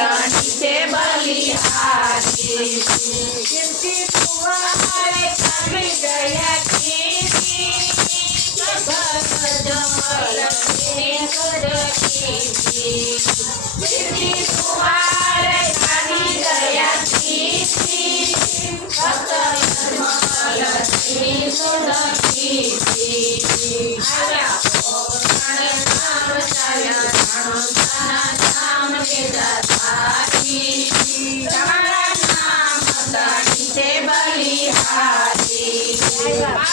कीर्ती बली आरती कीर्ती तुम्हारे कर गया कीर्ती कीर्ती तुम्हारे कर गया कीर्ती कीर्ती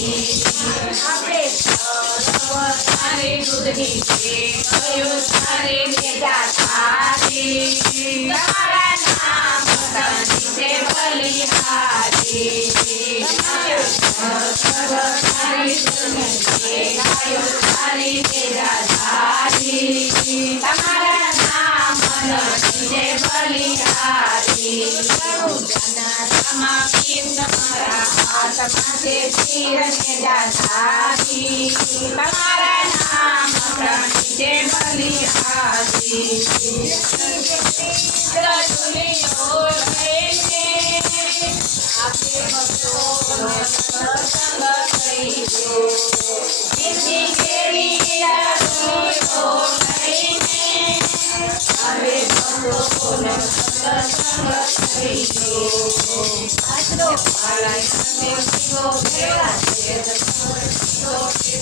આપણે સર્વતારે દૂધની છે કયું સારે નામ તની છે બલિહારી સર્વતારે દૂધની છે કયું સારે મેજા થારી તમારા નામ તની છે બલિહારી જનારામાં પીર તમારા હાથમાં છે તીર ને જાધારી તમારા નામ પ્રણી છે બલિહારી રજુલીઓ લઈને આપે ભક્તોને સત્સંગ કહીજો કીર્તિ કેવી રજુલીઓ લઈને હવે ભક્તોને સત્સંગ કહીજો આટલો પાલાય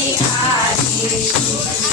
Hare